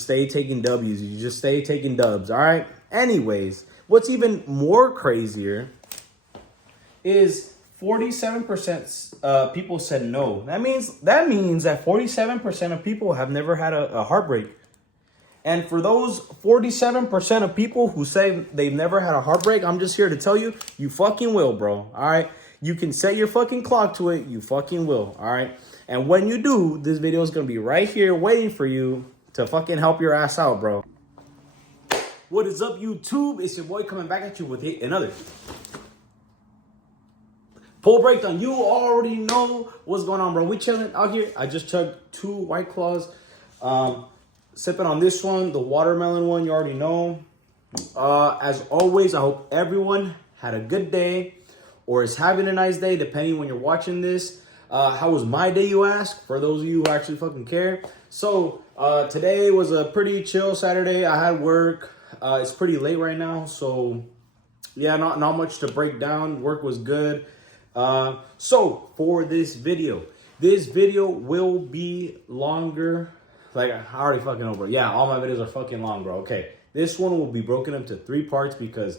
stay taking W's. You just stay taking dubs, all right? Anyways, what's even more crazier is 47% people said no. That means that 47% of people have never had a heartbreak. And for those 47% of people who say they've never had a heartbreak, I'm just here to tell you, you fucking will, bro. All right? You can set your fucking clock to it. You fucking will. All right? And when you do, this video is going to be right here waiting for you to fucking help your ass out, bro. What is up, YouTube? It's your boy coming back at you with another pull breakdown. You already know what's going on, bro. We chilling out here. I just chugged 2 White Claws. Sipping on this one, the watermelon one, you already know. As always, I hope everyone had a good day or is having a nice day, depending when you're watching this. How was my day, you ask? For those of you who actually fucking care. So, today was a pretty chill Saturday. I had work. It's pretty late right now, so yeah, not much to break down. Work was good. So, for this video will be longer. Like, I already fucking know, bro. Yeah, all my videos are fucking long, bro. Okay, this one will be broken up to 3 parts because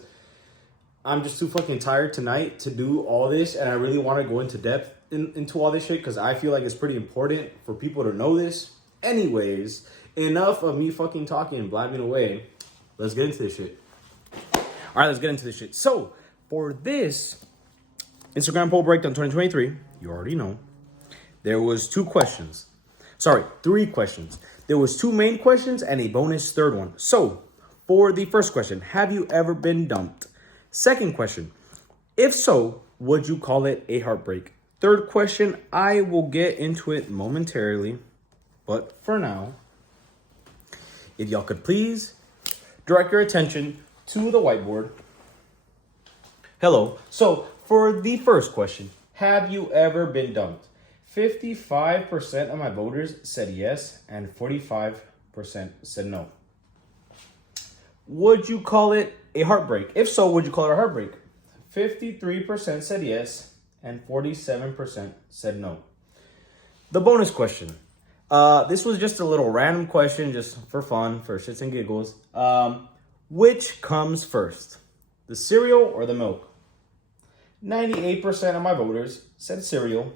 I'm just too fucking tired tonight to do all this, and I really want to go into depth into all this shit because I feel like it's pretty important for people to know this. Anyways, enough of me fucking talking and blabbing away. Let's get into this shit. All right, let's get into this shit. So, for this Instagram poll breakdown 2023, you already know, there was 3 questions. There was 2 main questions and a bonus third one. So, for the first question, have you ever been dumped? Second question, if so, would you call it a heartbreak? Third question, I will get into it momentarily. But for now, if y'all could please direct your attention to the whiteboard. Hello. So, for the first question, have you ever been dumped? 55% of my voters said yes, and 45% said no. Would you call it a heartbreak? If so, would you call it a heartbreak? 53% said yes, and 47% said no. The bonus question. This was just a little random question, just for fun, for shits and giggles. Which comes first, the cereal or the milk? 98% of my voters said cereal,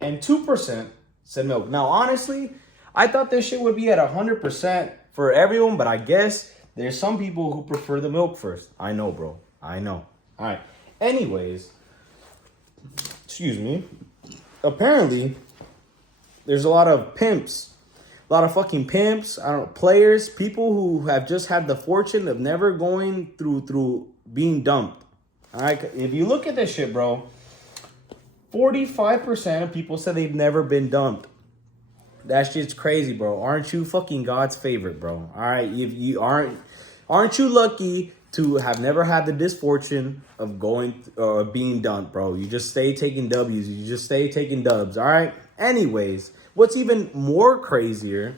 and 2% said milk. Now, honestly, I thought this shit would be at 100% for everyone, but I guess there's some people who prefer the milk first. I know, bro. I know. All right. Anyways, excuse me. Apparently, there's a lot of pimps. A lot of fucking pimps, players, people who have just had the fortune of never going through being dumped. All right? If you look at this shit, bro, 45% of people said they've never been dumped. That shit's crazy, bro. Aren't you fucking God's favorite, bro? All right, if you aren't you lucky to have never had the misfortune of being dumped, bro? You just stay taking W's. You just stay taking dubs, all right? Anyways, what's even more crazier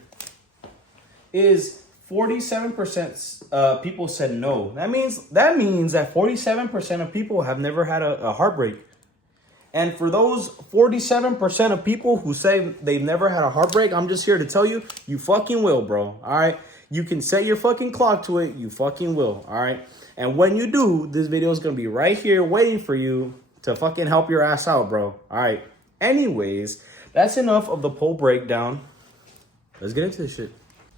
is 47% people said no. That means that 47% of people have never had a heartbreak. And for those 47% of people who say they've never had a heartbreak, I'm just here to tell you, you fucking will, bro. All right? You can set your fucking clock to it. You fucking will. All right? And when you do, this video is going to be right here waiting for you to fucking help your ass out, bro. All right? Anyways, that's enough of the poll breakdown. Let's get into this shit.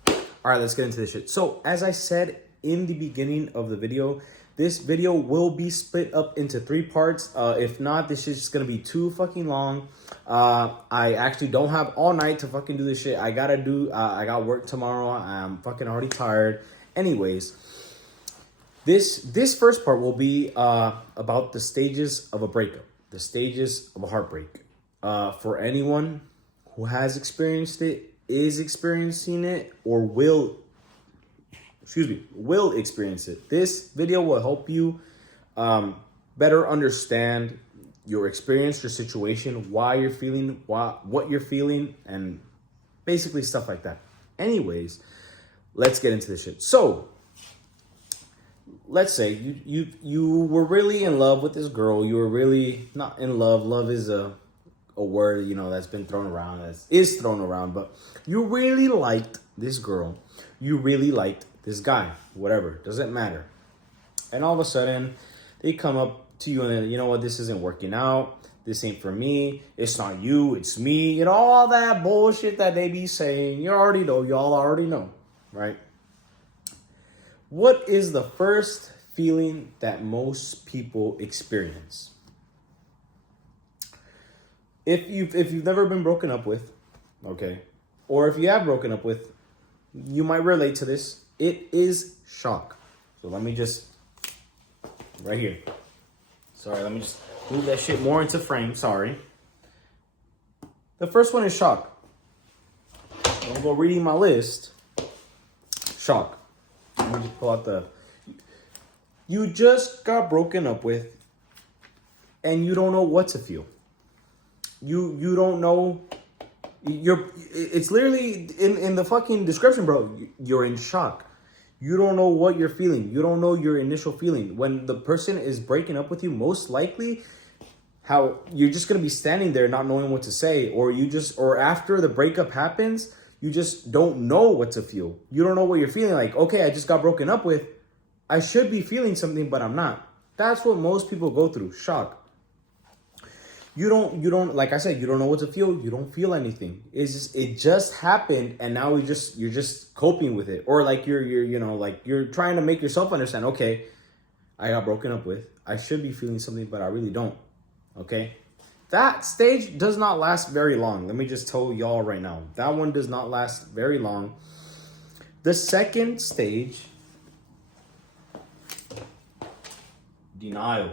All right, let's get into this shit. So, as I said in the beginning of the video, this video will be split up into 3 parts. If not, this is just gonna be too fucking long. I actually don't have all night to fucking do this shit. I got work tomorrow. I'm fucking already tired. Anyways, this first part will be about the stages of a breakup, the stages of a heartbreak. For anyone who has experienced it, is experiencing it, or will experience it. This video will help you better understand your experience, your situation, why you're feeling, what you're feeling, and basically stuff like that. Anyways, let's get into this shit. So, let's say you were really in love with this girl. You were really not in love. Love is a word, that's been thrown around, but you really liked this girl. You really liked this guy, whatever, doesn't matter. And all of a sudden, they come up to you and then, you know what, this isn't working out. This ain't for me. It's not you, it's me. You know, all that bullshit that they be saying. You already know. Y'all already know, right? What is the first feeling that most people experience? If you've never been broken up with, okay, or if you have broken up with, you might relate to this. It is shock. So let me just, right here. Sorry, let me just move that shit more into frame. Sorry. The first one is shock. I'm gonna go reading my list. Shock. Let me just pull out the. You just got broken up with, and you don't know what to feel. You don't know. It's literally in the fucking description, bro. You're in shock. You don't know what you're feeling. You don't know your initial feeling. When the person is breaking up with you, most likely, how you're just gonna be standing there not knowing what to say, or after the breakup happens, you just don't know what to feel. You don't know what you're feeling. Like, okay, I just got broken up with. I should be feeling something, but I'm not. That's what most people go through. Shock. You don't, like I said, you don't know what to feel. You don't feel anything. It just happened, and now you're just coping with it. Or like you're trying to make yourself understand, okay, I got broken up with. I should be feeling something, but I really don't. Okay? That stage does not last very long. Let me just tell y'all right now. That one does not last very long. The second stage, denial.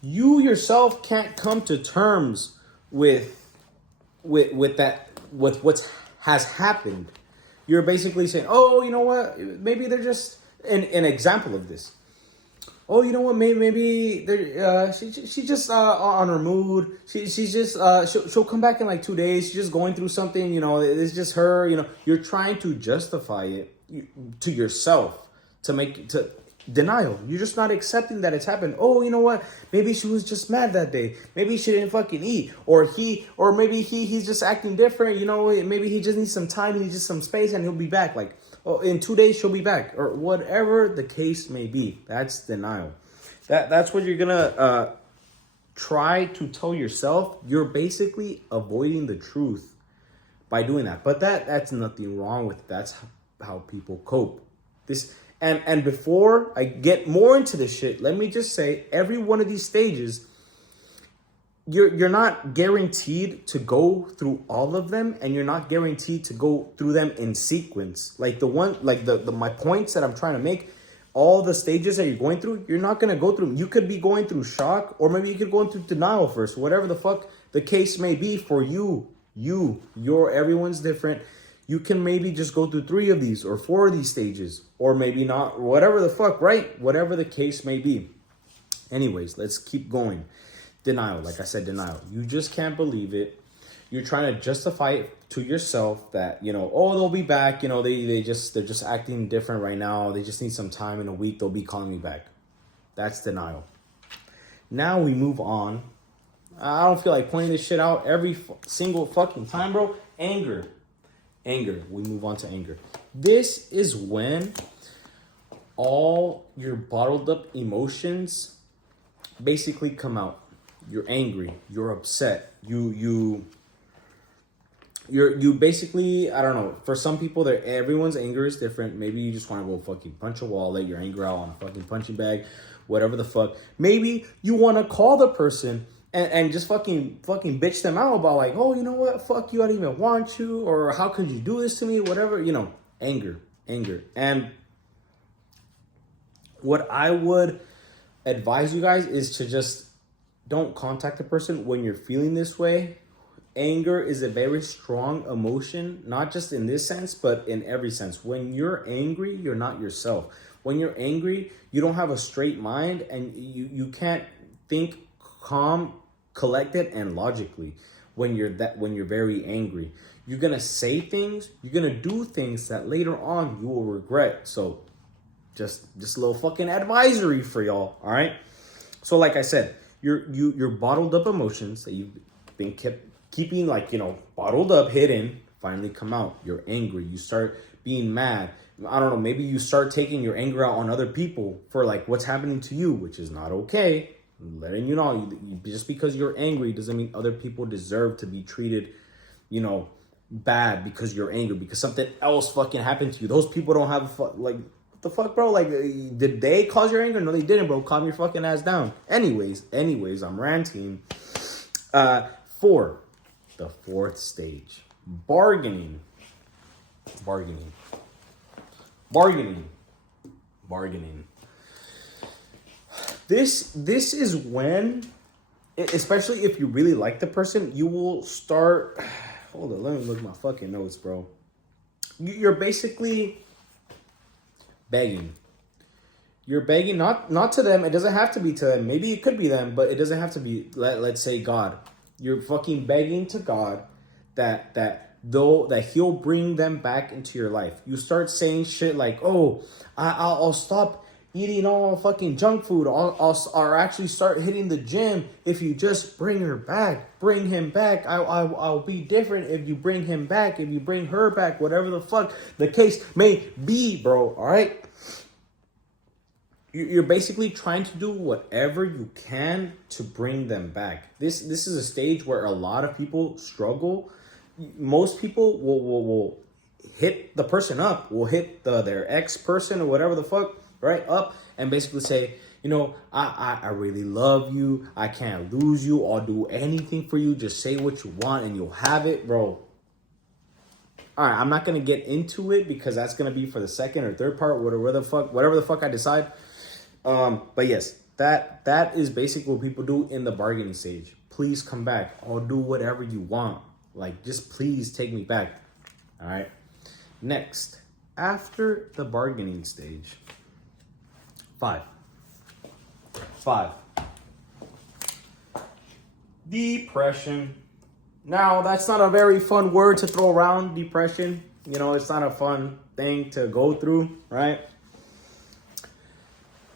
You yourself can't come to terms with what has happened. You're basically saying, oh, you know what? Maybe they're just an example of this. Oh, you know what? Maybe they're she just on her mood. She's just she'll come back in like 2 days. She's just going through something. You know, it's just her. You know, you're trying to justify it to yourself to denial. You're just not accepting that it's happened. Oh, you know what? Maybe she was just mad that day. Maybe she didn't fucking eat, or maybe he's just acting different. You know, maybe he just needs some time. He needs just some space, and he'll be back. Like, oh, in 2 days she'll be back, or whatever the case may be. That's denial. That's what you're gonna try to tell yourself. You're basically avoiding the truth by doing that. But that's nothing wrong with it. That's how people cope. And before I get more into this shit, let me just say, every one of these stages, you're not guaranteed to go through all of them, and you're not guaranteed to go through them in sequence. Like my points that I'm trying to make, all the stages that you're going through, you're not gonna go through them. You could be going through shock, or maybe you could go into denial first, whatever the fuck the case may be for you. Everyone's different. You can maybe just go through 3 of these or 4 of these stages, or maybe not, whatever the fuck, right? Whatever the case may be. Anyways, let's keep going. Denial, like I said, denial. You just can't believe it. You're trying to justify it to yourself that, you know, oh, they'll be back. You know, they're just acting different right now. They just need some time. In a week, they'll be calling me back. That's denial. Now we move on. I don't feel like pointing this shit out every single fucking time, bro. Anger. We move on to anger. This is when all your bottled up emotions basically come out. You're angry. You're upset. You basically, I don't know. For some people, everyone's anger is different. Maybe you just want to go fucking punch a wall, let your anger out on a fucking punching bag, whatever the fuck. Maybe you want to call the person and just fucking bitch them out about like, oh, you know what? Fuck you, I didn't even want you, or how could you do this to me? Whatever, you know, anger. And what I would advise you guys is to just don't contact the person when you're feeling this way. Anger is a very strong emotion, not just in this sense, but in every sense. When you're angry, you're not yourself. When you're angry, you don't have a straight mind, and you can't think calm, collected, and logically. When you're very angry, you're gonna say things, you're gonna do things that later on you will regret. So just a little fucking advisory for y'all. All right. So like I said, your bottled up emotions that you've been keeping, like, you know, bottled up, hidden finally come out. You're angry. You start being mad. I don't know. Maybe you start taking your anger out on other people for like what's happening to you, which is not okay. I'm letting you know, just because you're angry doesn't mean other people deserve to be treated, you know, bad because you're angry, because something else fucking happened to you. Those people don't have like, what the fuck, bro? Like, did they cause your anger? No, they didn't, bro. Calm your fucking ass down. Anyways, I'm ranting. 4, the 4th stage, bargaining. This is when, especially if you really like the person, you will start. Hold on, let me look at my fucking notes, bro. You're basically begging. You're begging, not to them. It doesn't have to be to them. Maybe it could be them, but it doesn't have to be. Let's say God. You're fucking begging to God that he'll bring them back into your life. You start saying shit like, "Oh, I'll stop eating all fucking junk food. I'll actually start hitting the gym if you just bring him back. I'll be different if you bring him back, if you bring her back, whatever the fuck the case may be, bro." All right. You're basically trying to do whatever you can to bring them back. This is a stage where a lot of people struggle. Most people will hit the person up, will hit their ex person or whatever the fuck, right, up, and basically say, you know, I really love you. I can't lose you. I'll do anything for you. Just say what you want and you'll have it, bro. All right, I'm not going to get into it because that's going to be for the second or third part, whatever the fuck I decide. But yes, that is basically what people do in the bargaining stage. Please come back. I'll do whatever you want. Like, just please take me back. All right. Next, after the bargaining stage, 5. Depression. Now, that's not a very fun word to throw around, depression. You know, it's not a fun thing to go through, right?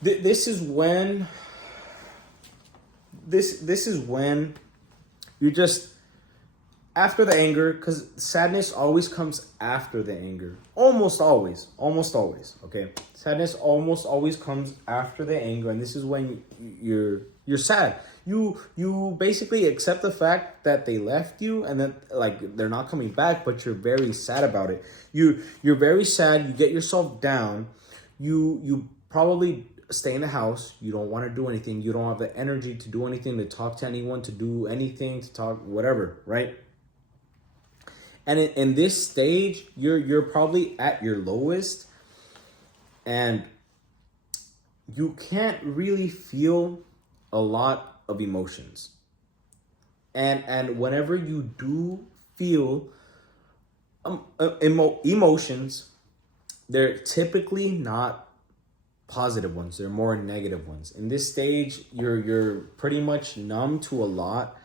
This is when you're just after the anger, because sadness always comes after the anger. Almost always. Okay, sadness almost always comes after the anger, and this is when you're sad. You basically accept the fact that they left you and that like they're not coming back, but you're very sad about it. You're very sad. You get yourself down. You probably stay in the house. You don't want to do anything. You don't have the energy to do anything, to talk to anyone, to do anything, to talk whatever, right? And in this stage, you're probably at your lowest, and you can't really feel a lot of emotions. And whenever you do feel emotions, they're typically not positive ones. They're more negative ones. In this stage, you're pretty much numb to a lot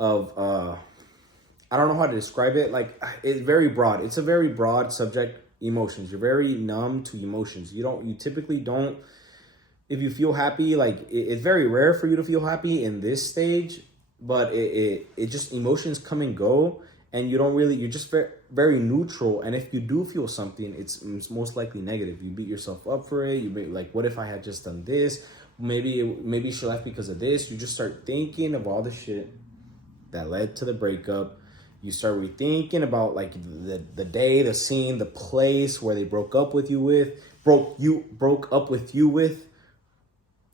of I don't know how to describe it. Like, it's very broad. It's a very broad subject, emotions. You're very numb to emotions. You typically don't, if you feel happy, like it's very rare for you to feel happy in this stage, but it just, emotions come and go, and you're just very, very neutral. And if you do feel something, it's most likely negative. You beat yourself up for it. You be like, what if I had just done this? Maybe she left because of this. You just start thinking of all the shit that led to the breakup. You start rethinking about like the day, the scene, the place where they broke up with you broke up with you with.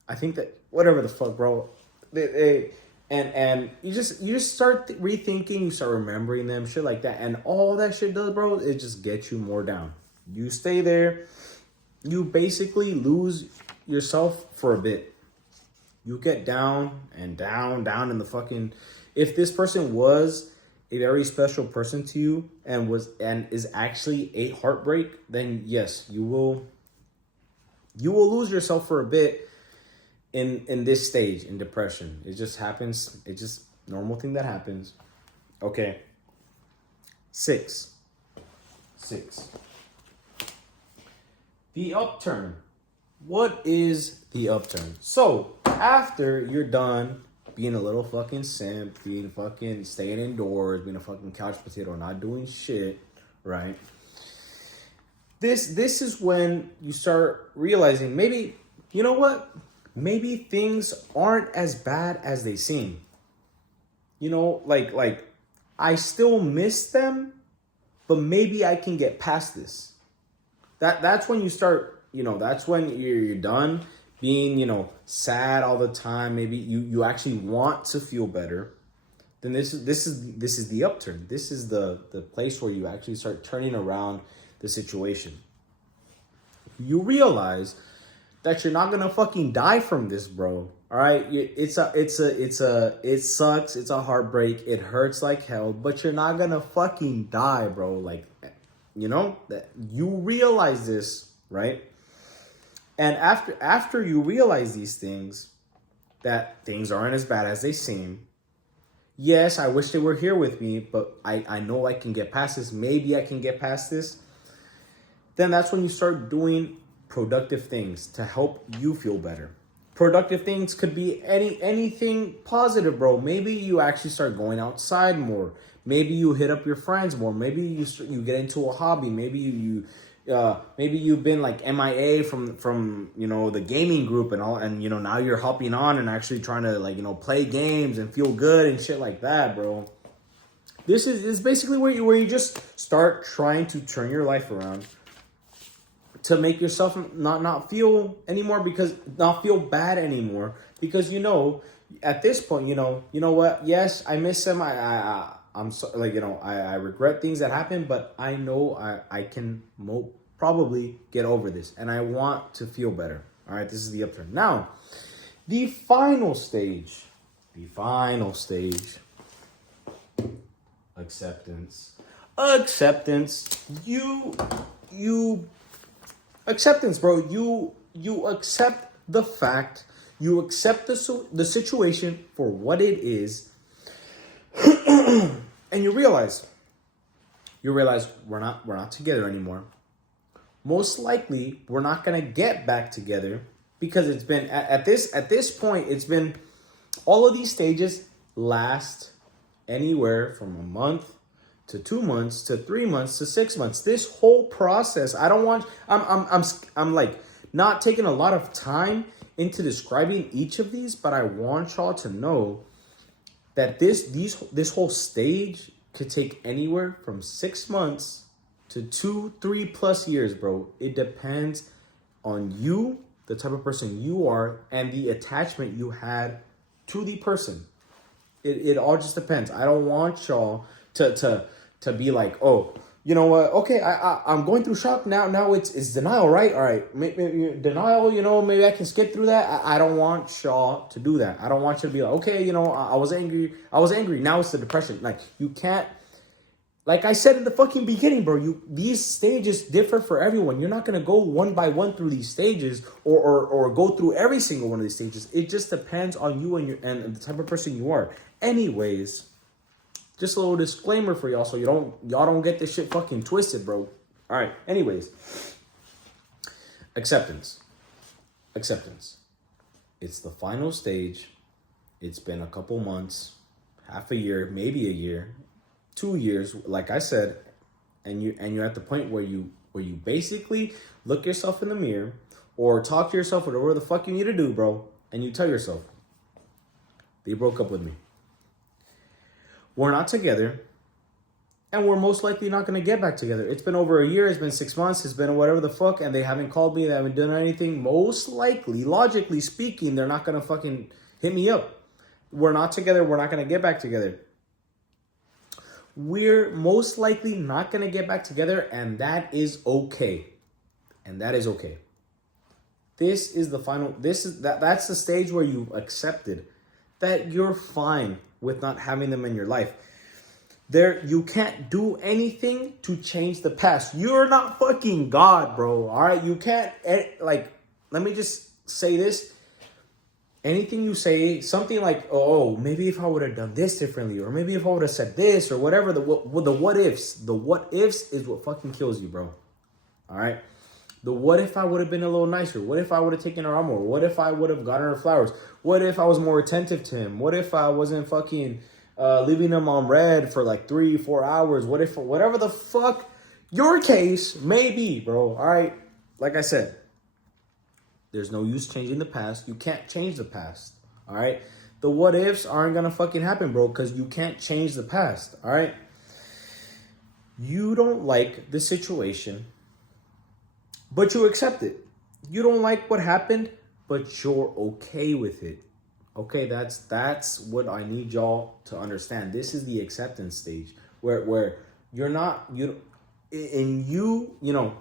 I think that whatever the fuck, bro. And you just start rethinking. You start remembering them, shit like that, and all that shit does, bro. It just gets you more down. You stay there. You basically lose yourself for a bit. You get down and down in the fucking. If this person was a very special person to you and is actually a heartbreak, then yes, you will lose yourself for a bit in this stage, in depression. It just happens. It's just normal thing that happens. Okay. 6. The upturn. What is the upturn? So after you're done being a little fucking simp, being fucking staying indoors, being a fucking couch potato, not doing shit, right? This is when you start realizing maybe, you know what? Maybe things aren't as bad as they seem. You know, like I still miss them, but maybe I can get past this. That's when you start, that's when you're done being, sad all the time. Maybe you actually want to feel better. Then this is the upturn. This is the place where you actually start turning around the situation. You realize that you're not gonna fucking die from this, bro. All right, it sucks. It's a heartbreak. It hurts like hell, but you're not gonna fucking die, bro. Like, that you realize this, right? And after you realize these things, that things aren't as bad as they seem. Yes, I wish they were here with me, but I know I can get past this. Maybe I can get past this. Then that's when you start doing productive things to help you feel better. Productive things could be anything positive, bro. Maybe you actually start going outside more. Maybe you hit up your friends more. Maybe you get into a hobby. Maybe maybe you've been like MIA from the gaming group and all, and now you're hopping on and actually trying to play games and feel good and shit like that, bro. This is basically where you just start trying to turn your life around to make yourself not feel anymore, because not feel bad anymore, because at this point you know what, yes, I miss him, I'm so, I regret things that happened, but I know I can probably get over this, and I want to feel better. All right, this is the upturn. Now the final stage, acceptance. Acceptance, bro. You accept the fact. You accept the situation for what it is, and you realize we're not together anymore. Most likely, we're not gonna get back together, because it's been at this point. It's been, all of these stages last anywhere from a month to 2 months to 3 months to 6 months. This whole process, I'm like not taking a lot of time into describing each of these, but I want y'all to know that this whole stage could take anywhere from 6 months to 2-3 plus years, bro. It depends on you, the type of person you are, and the attachment you had to the person. It all just depends. I don't want y'all to be like, oh, you know what? Okay, I'm going through shock now. Now it's denial, right? All right, maybe denial. Maybe I can skip through that. I don't want y'all to do that. I don't want you to be like, okay, I was angry. Now it's the depression. Like, you can't. Like I said in the fucking beginning, bro, these stages differ for everyone. You're not gonna go one by one through these stages, or go through every single one of these stages. It just depends on you and the type of person you are. Anyways, just a little disclaimer for y'all, so y'all don't get this shit fucking twisted, bro. All right. Anyways, acceptance. It's the final stage. It's been a couple months, half a year, maybe a year, 2 years, like I said, and you're at the point where you basically look yourself in the mirror, or talk to yourself, whatever the fuck you need to do, bro, and you tell yourself, they broke up with me. We're not together, and we're most likely not going to get back together. It's been over a year. It's been 6 months. It's been whatever the fuck, and they haven't called me. They haven't done anything. Most likely, logically speaking, they're not going to fucking hit me up. We're not together. We're not going to get back together. We're most likely not going to get back together, and that is okay. This is the final. That's the stage where you've accepted that you're fine with not having them in your life. You can't do anything to change the past. You're not fucking God, bro. All right, you can't, let me just say this. Anything you say, something like, oh, maybe if I would have done this differently, or maybe if I would have said this, or whatever, the what ifs is what fucking kills you, bro. All right, The what if I would have been a little nicer? What if I would have taken her out more? What if I would have gotten her flowers? What if I was more attentive to him? What if I wasn't fucking leaving him on red for like 3-4 hours? What if, whatever the fuck your case may be, bro. All right. Like I said, there's no use changing the past. You can't change the past. All right. The what ifs aren't going to fucking happen, bro, because you can't change the past. All right. You don't like the situation, but you accept it. You don't like what happened, but you're okay with it. Okay, that's what I need y'all to understand. This is the acceptance stage where you're not,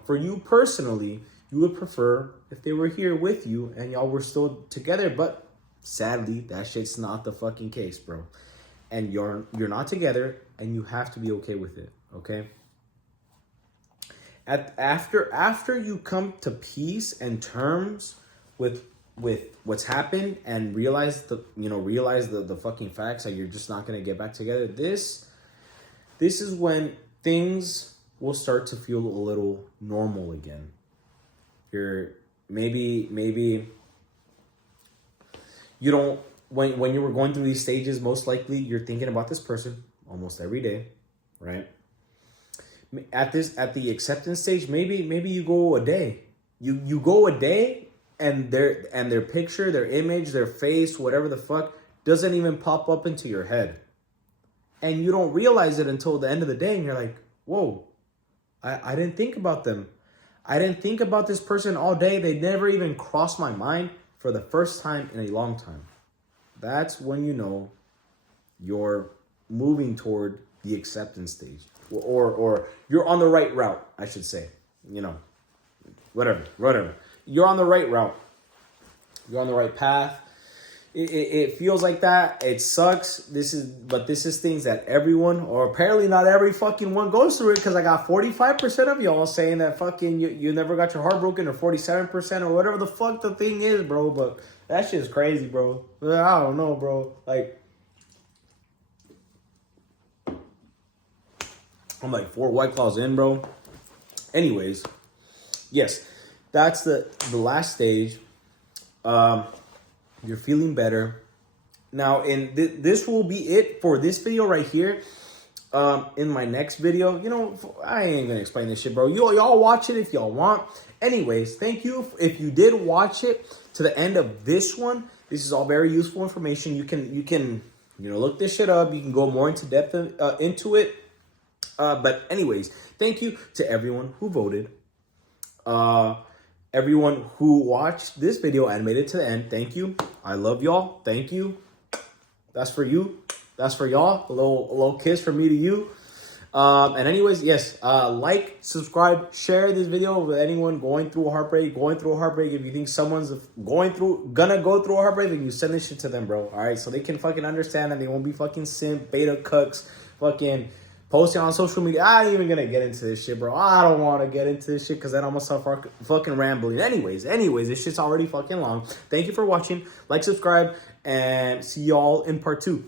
for you personally, you would prefer if they were here with you and y'all were still together, but sadly, that shit's not the fucking case, bro. And you're not together, and you have to be okay with it, okay? After you come to peace and terms with what's happened and realize the fucking facts that you're just not gonna get back together, this is when things will start to feel a little normal again. You're maybe you don't, when you were going through these stages, most likely you're thinking about this person almost every day, right? At the acceptance stage, maybe you go a day. You go a day and their picture, their image, their face, whatever the fuck, doesn't even pop up into your head. And you don't realize it until the end of the day, and you're like, whoa, I didn't think about them. I didn't think about this person all day. They never even crossed my mind for the first time in a long time. That's when you know you're moving toward the acceptance stage. Or you're on the right route, I should say. Whatever. You're on the right route. You're on the right path. It feels like that. It sucks. This is things that everyone, or apparently not every fucking one, goes through it, because I got 45% of y'all saying that fucking you never got your heart broken, or 47%, or whatever the fuck the thing is, bro. But that shit's crazy, bro. I don't know, bro. Like, I'm like 4 White Claws in, bro. Anyways, yes, that's the last stage. You're feeling better. Now, this will be it for this video right here. In my next video, I ain't gonna explain this shit, bro. Y'all watch it if y'all want. Anyways, thank you. If you did watch it to the end of this one, this is all very useful information. You can look this shit up. You can go more into depth into it. But anyways, thank you to everyone who voted. Everyone who watched this video and made it to the end, thank you. I love y'all. Thank you. That's for you. That's for y'all. A little kiss from me to you. And anyways, yes, like, subscribe, share this video with anyone going through a heartbreak. If you think someone's gonna go through a heartbreak, then you send this shit to them, bro. All right, so they can fucking understand and they won't be fucking simp, beta cucks, fucking posting on social media. I ain't even gonna get into this shit, bro. I don't want to get into this shit because then I'm gonna start fucking rambling. Anyways, this shit's already fucking long. Thank you for watching. Like, subscribe, and see y'all in part 2.